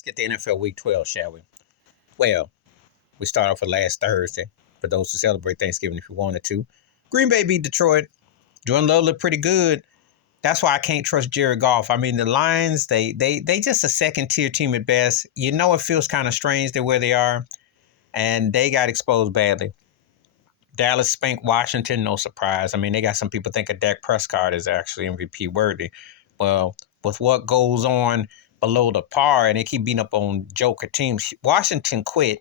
Let's get to NFL Week 12, shall we? Well, we start off with last Thursday for those who celebrate Thanksgiving if you wanted to. Green Bay beat Detroit. Jordan Love looked pretty good. That's why I can't trust Jared Goff. I mean, the Lions, they just a second-tier team at best. You know it feels kind of strange they're where they are, and they got exposed badly. Dallas spanked Washington, no surprise. I mean, they got some people thinking Dak Prescott is actually MVP worthy. Well, with what goes on below the par, and they keep beating up on joker teams, Washington quit.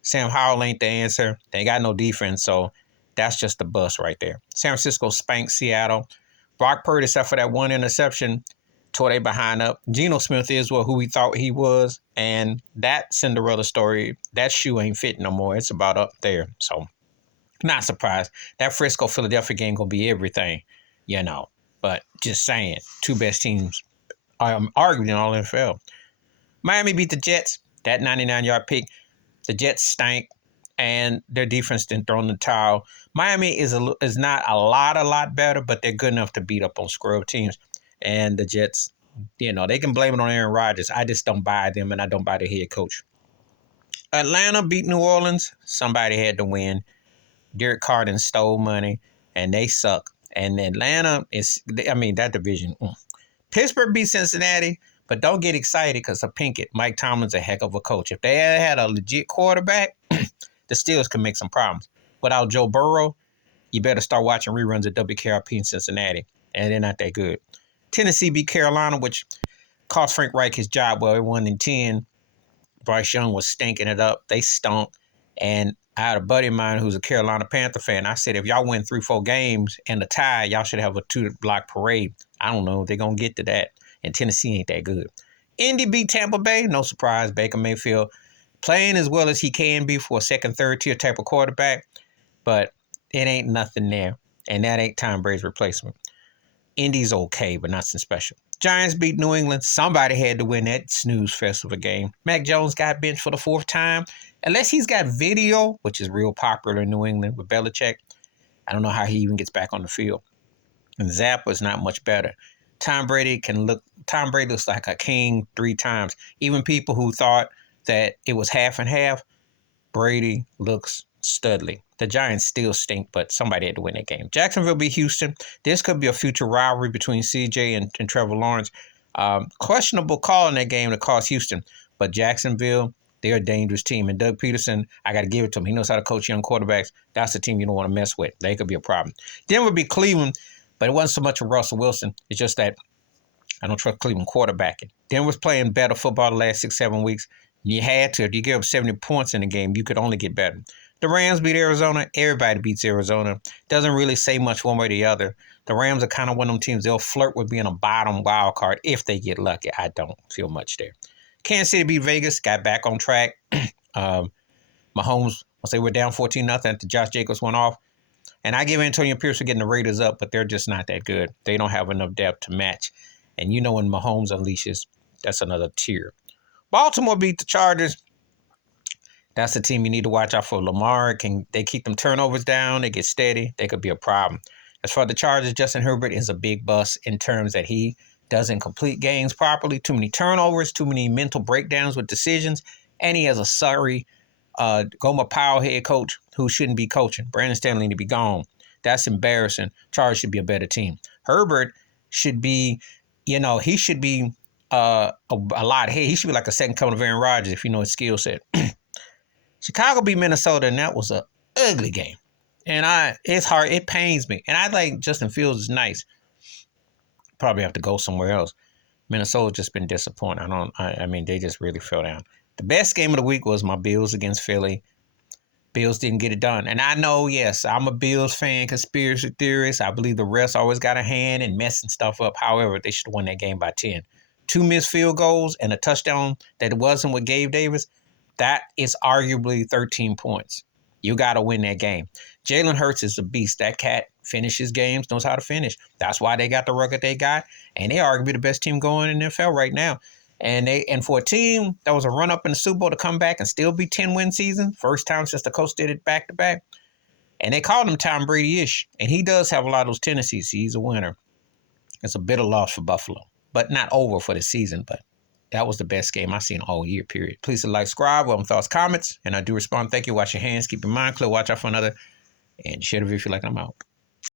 Sam Howell ain't the answer. They got no defense, so that's just a bust right there. San Francisco spanked Seattle. Brock Purdy, except for that one interception, tore their behind up. Geno Smith is who we thought he was, and that Cinderella story, that shoe ain't fit no more. It's about up there, so not surprised. That Frisco-Philadelphia game going to be everything, But just saying, two best teams are arguing in all NFL. Miami beat the Jets. That 99-yard pick. The Jets stank, and their defense didn't throw in the towel. Miami is not a lot better, but they're good enough to beat up on scrub teams. And the Jets, they can blame it on Aaron Rodgers. I just don't buy them, and I don't buy the head coach. Atlanta beat New Orleans. Somebody had to win. Derek Carr stole money, and they suck. And Atlanta that division. Pittsburgh beat Cincinnati, but don't get excited because of Pinkett. Mike Tomlin's a heck of a coach. If they had a legit quarterback, the Steelers could make some problems. Without Joe Burrow, you better start watching reruns of WKRP in Cincinnati, and they're not that good. Tennessee beat Carolina, which cost Frank Reich his job. Well, it 1-10. Bryce Young was stinking it up. They stunk. And I had a buddy of mine who's a Carolina Panther fan. I said, if y'all win 3-4 games and a tie, y'all should have a 2-block parade. I don't know if they're going to get to that. And Tennessee ain't that good. Indy beat Tampa Bay. No surprise. Baker Mayfield playing as well as he can be for a second, third tier type of quarterback. But it ain't nothing there. And that ain't Tom Brady's replacement. Indy's okay, but nothing special. Giants beat New England. Somebody had to win that snooze fest of a game. Mac Jones got benched for the 4th time. Unless he's got video, which is real popular in New England with Belichick, I don't know how he even gets back on the field. And Zappa's not much better. Tom Brady looks like a king 3 times. Even people who thought that it was half and half, Brady looks studly. The Giants still stink, but somebody had to win that game. Jacksonville beat Houston. This could be a future rivalry between CJ and Trevor Lawrence. Questionable call in that game that cost Houston. But Jacksonville, they're a dangerous team. And Doug Peterson, I got to give it to him. He knows how to coach young quarterbacks. That's the team you don't want to mess with. They could be a problem. Denver beat Cleveland, but it wasn't so much of Russell Wilson. It's just that I don't trust Cleveland quarterbacking. Denver's playing better football the last 6-7 weeks. You had to. If you give up 70 points in the game, you could only get better. The Rams beat Arizona. Everybody beats Arizona. Doesn't really say much one way or the other. The Rams are kind of one of them teams. They'll flirt with being a bottom wild card if they get lucky. I don't feel much there. Kansas City beat Vegas. Got back on track. Mahomes, once they were down 14-0 after Josh Jacobs went off. And I give Antonio Pierce for getting the Raiders up, but they're just not that good. They don't have enough depth to match. And when Mahomes unleashes, that's another tier. Baltimore beat the Chargers. That's the team you need to watch out for. Lamar, they keep them turnovers down? They get steady. They could be a problem. As far as the Chargers, Justin Herbert is a big bust in terms that he doesn't complete games properly. Too many turnovers, too many mental breakdowns with decisions. And he has a sorry Gomer Powell head coach who shouldn't be coaching. Brandon Stanley need to be gone. That's embarrassing. Chargers should be a better team. Herbert should be, he should be a lot. Hey, he should be like a second coming of Aaron Rodgers if you know his skill set. Chicago beat Minnesota, and that was an ugly game. And it's hard. It pains me. And I think Justin Fields is nice. Probably have to go somewhere else. Minnesota's just been disappointing. They just really fell down. The best game of the week was my Bills against Philly. Bills didn't get it done. And I know, yes, I'm a Bills fan, conspiracy theorist. I believe the refs always got a hand in messing stuff up. However, they should have won that game by 10. 2 missed field goals and a touchdown that wasn't with Gabe Davis. That is arguably 13 points. You got to win that game. Jalen Hurts is a beast. That cat finishes games, knows how to finish. That's why they got the record they got. And they are arguably the best team going in the NFL right now. And for a team that was a run-up in the Super Bowl to come back and still be 10-win season, first time since the coach did it back-to-back. And they called him Tom Brady-ish. And he does have a lot of those tendencies. He's a winner. It's a bitter loss for Buffalo. But not over for the season, but That was the best game I've seen all year, period. Please like, subscribe, welcome thoughts, comments, and I do respond. Thank you. Wash your hands, keep your mind clear, watch out for another, and share the video if you like. I'm out.